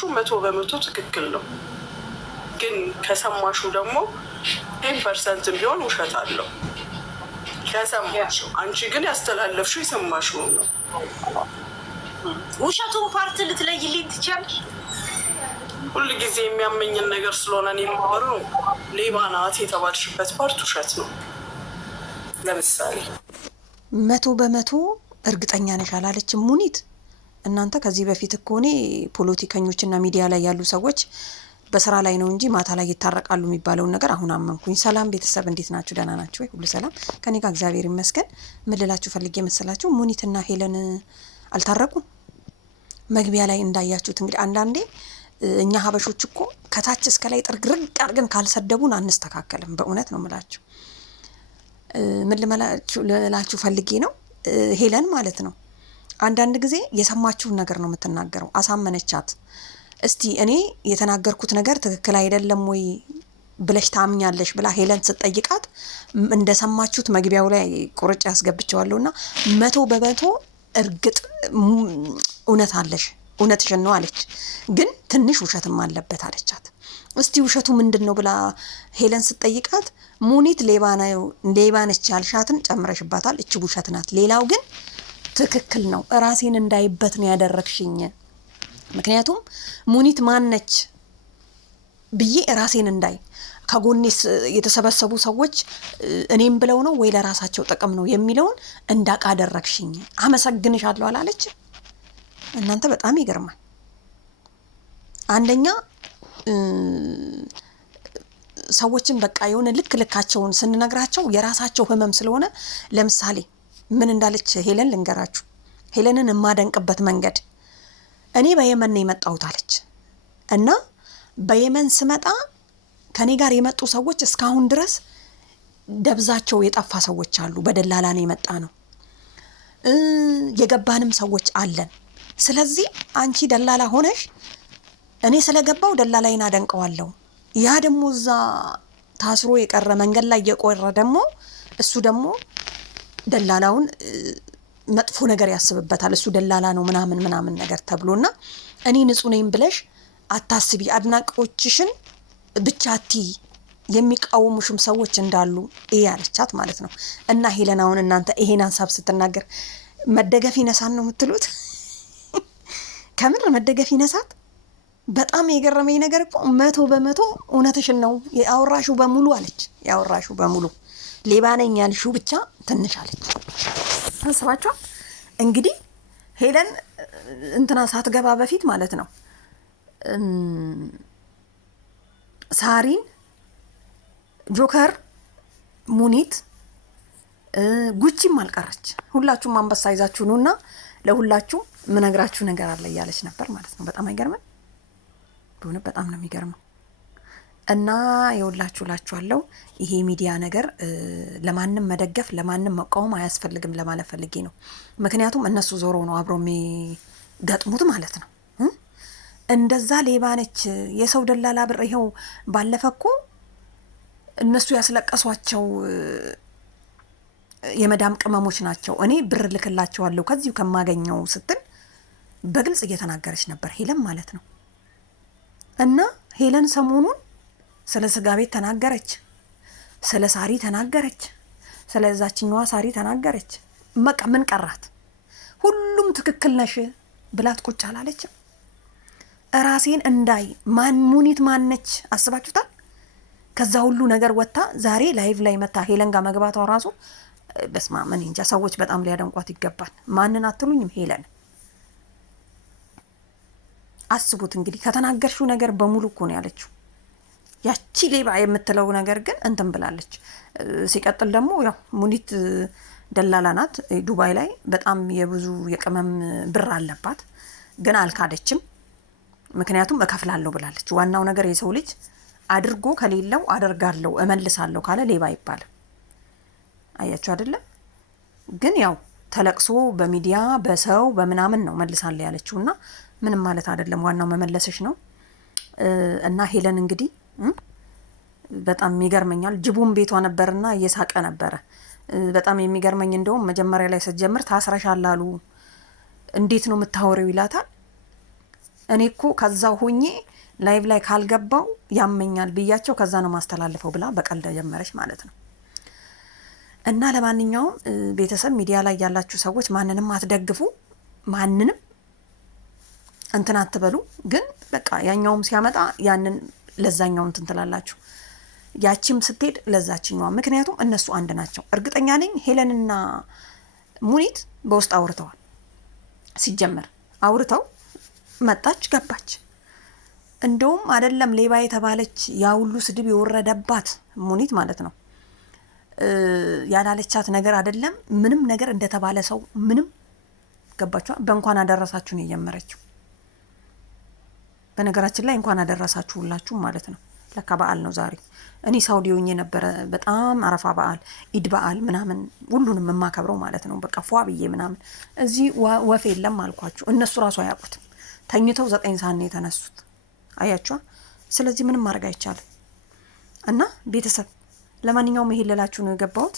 ያወራሹ 100% ትክክል ነው። ግን ከሰማሹ ደግሞ 10% ቢሆን ውሸት አለው ከሰማሽው። አንቺ ግን ያስተላለፍሽው የሰማሽው ነው። ውሸቱን ፓርት ልትለይልኝ ትችያለሽ? ሁሉ ጊዜ የሚያመኝን ነገር ስለሆነ እኔ የማወራው ሌባ ናት የተባልሽበት ፓርት ውሸት ነው። ለምሳሌ 100% እርግጠኛ ነሽ አላለችም ሙኒት? እናንተ ከዚህ በፊት እኮ እኔ ፖለቲከኞችና ሚዲያ ላይ ያሉ ሰዎች በስራ ላይ ነው እንጂ ማታ ላይ ይታረቃሉ የሚባለውን ነገር አሁን አመንኩኝ። ሰላም ቤተሰብ እንዴት ናችሁ? ደህና ናችሁ ወይ? ሁሉ ሰላም ከኔ ጋር እግዚአብሔር ይመስገን። ምን ልላችሁ ፈልጌ መሰላችሁ? ሙኒትና ሄለን አልታረቁም። መግቢያ ላይ እንዳያችሁት እንግዲህ አንዳንዴ እኛ ሀበሾች እኮ ከታች እስከ ላይ ጥርግርግ አድርገን ካልሰደቡን አንስተካከልም። በእውነት ነው የምላችሁ። ምን ልላችሁ ፈልጌ ነው ሄለን ማለት ነው አንዳንድ ጊዜ የሰማችሁን ነገር ነው የምትናገረው። አሳመነቻት። እስቲ እኔ የተናገርኩት ነገር ትክክል አይደለም ወይ ብለሽ ታምኛለሽ ብላ ሄለን ስትጠይቃት እንደሰማችሁት መግቢያው ላይ ቁርጭ ያስገብቸዋለሁና 100% እርግጥ እውነት አለሽ እውነትሽን ነው አለች። ግን ትንሽ ውሸትም አለበት አለቻት። እስቲ ውሸቱ ምንድነው ብላ ሄለን ስትጠይቃት ሙኒት ሌባ ነች ያልሻትን ጨምረሽባታል። እቺ ውሸት ናት። ሌላው ግን ትክክል ነው። ራሴን እንዳይበት ነው ያደረግሽኝ። ምክንያቱም ሙኒት ማነች ብዬ ራሴን እንዳይ ከጎኔስ የተሰበሰቡ ሰዎች እኔም ብለው ነው ወይ ለራሳቸው ጥቅም ነው የሚለውን እንዳቃ አደረግሽኝ። አመሰግንሻለሁ አላለች? እናንተ በጣም ይገርማል። አንደኛ ሰዎችን በቃ የሆነ ልካቸውን ስንነግራቸው የራሳቸው ህመም ስለሆነ ለምሳሌ ምን እንዳለች ሄለን ልንገራችሁ። ሄለንን የማደንቅበት መንገድ እኔ በየመን ነው የመጣሁት አለች እና በየመን ስመጣ ከኔ ጋር የመጡ ሰዎች እስካሁን ድረስ ደብዛቸው የጠፋ ሰዎች አሉ። በደላላ ነው የመጣ ነው የገባንም ሰዎች አለን። ስለዚህ አንቺ ደላላ ሆነሽ እኔ ስለገባው ደላላይን አደንቀዋለሁ። ያ ደግሞ እዛ ታስሮ የቀረ መንገድ ላይ የቆረ ደግሞ እሱ ደግሞ ደላላውን መጥፎ ነገር ያስብበታል። እሱ ደላላ ነው ምናምን ነገር ተብሎና እኔ ንጹህ ነኝ ብለሽ አታስቢ። አድናቂዎችሽን ብቻ አትይ፣ የሚቃወሙሽም ሰዎች እንዳሉ ያለቻት ማለት ነው። እና ሄለን አሁን እናንተ ይሄን ሀሳብ ስትናገር መደገፍ ይነሳን ነው የምትሉት? ከምር መደገፍ ይነሳት? በጣም የገረመኝ ነገር እኮ 100% እውነትሽን ነው ያወራሹ በሙሉ አለች። ያወራሹ በሙሉ ሌባ ነኝ ያልሽው ብቻ ትንሽ አለች። አስባችሁ እንግዲህ ሄለን እንትና ሳትገባ በፊት ማለት ነው ሳሪን፣ ጆከር፣ ሙኒት፣ ጉቺም አልቀረች። ሁላችሁም አንበሳ ይዛችሁ ነውና ለሁላችሁ ምነግራችሁ ነገር አለ እያለች ነበር ማለት ነው። በጣም አይገርምም? በእውነት በጣም ነው የሚገርመው። እና የውላችሁ ላችኋለሁ ይሄ ሚዲያ ነገር ለማንም መደገፍ ለማንም መቃወም አያስፈልግም ለማለት ፈልጌ ነው። ምክንያቱም እነሱ ዞሮ ነው አብሮ የሚገጥሙት ማለት ነው። እንደዛ ሌባ ነች የሰው ደላላ ብር ይኸው ባለፈ እኮ እነሱ ያስለቀሷቸው የመዳም ቅመሞች ናቸው። እኔ ብር ልክላቸዋለሁ ከዚሁ ከማገኘው ስትል በግልጽ እየተናገረች ነበር ሄለን ማለት ነው። እና ሄለን ሰሞኑን ስለ ስጋ ቤት ተናገረች፣ ስለ ሳሪ ተናገረች፣ ስለ ዛችኛዋ ሳሪ ተናገረች። በቃ ምን ቀራት? ሁሉም ትክክል ነሽ ብላት ቁጭ አላለችም። ራሴን እንዳይ ሙኒት ማነች አስባችሁታል? ከዛ ሁሉ ነገር ወጣ ዛሬ ላይቭ ላይ መታ ሄለን ጋር መግባቷ ራሱ በስማ ምን እንጃ። ሰዎች በጣም ሊያደንቋት ይገባል። ማንን አትሉኝም? ሄለን አስቡት እንግዲህ ከተናገርሽው ነገር በሙሉ እኮ ነው ያለችው። ያቺ ሌባ የምትለው ነገር ግን እንትን ብላለች። ሲቀጥል ደግሞ ያው ሙኒት ደላላ ናት ዱባይ ላይ በጣም የብዙ የቅመም ብር አለባት፣ ግን አልካደችም። ምክንያቱም እከፍላለሁ ብላለች። ዋናው ነገር የሰው ልጅ አድርጎ ከሌለው አደርጋለሁ እመልሳለሁ ካለ ሌባ ይባላል። አያችሁ አይደለ? ግን ያው ተለቅሶ በሚዲያ በሰው በምናምን ነው መልሳለሁ ያለችውና ምንም ማለት አይደለም። ዋናው መመለስሽ ነው። እና ሄለን እንግዲህ በጣም ይገርመኛል። ጅቡን ቤቷ ነበርና እየሳቀ ነበረ። በጣም የሚገርመኝ እንደውም መጀመሪያ ላይ ስትጀምር ታስረሻል አሉ። እንዴት ነው የምታወሪው ይላታል። እኔ እኮ ከዛው ሆኜ ላይቭ ላይ ካልገባው ያመኛል ብያቸው ከዛ ነው ማስተላልፈው ብላ በቀልድ ጀመረች ማለት ነው። እና ለማንኛውም ቤተሰብ ሚዲያ ላይ ያላችሁ ሰዎች ማንንም አትደግፉ፣ ማንንም እንትን አትበሉ። ግን በቃ ያኛውም ሲያመጣ ያንን ለዛኛው እንትን ትላላችሁ፣ ያቺም ስትሄድ ለዛችኛዋ። ምክንያቱም እነሱ አንድ ናቸው። እርግጠኛ ነኝ ሄለንና ሙኒት በውስጥ አውርተዋል። ሲጀመር አውርተው መጣች ገባች። እንደውም አይደለም ሌባ የተባለች ያ ሁሉ ስድብ የወረደባት ሙኒት ማለት ነው ያላለቻት ነገር አይደለም ምንም ነገር እንደተባለ ሰው ምንም ገባችሁ። በእንኳን አደረሳችሁ ነው የጀመረችው። በነገራችን ላይ እንኳን አደረሳችሁ ሁላችሁ ማለት ነው። ለካ በዓል ነው ዛሬ። እኔ ሳውዲ ሆኜ ነበረ በጣም አረፋ በዓል፣ ኢድ በዓል ምናምን ሁሉንም የማከብረው ማለት ነው። በቃ ፏ ብዬ ምናምን። እዚህ ወፍ የለም አልኳችሁ። እነሱ ራሱ አያውቁትም። ተኝተው 9 ሰዓት ነው የተነሱት። አያችኋ። ስለዚህ ምንም ማድረግ አይቻልም። እና ቤተሰብ ለማንኛውም ይሄ ልላችሁ ነው የገባሁት።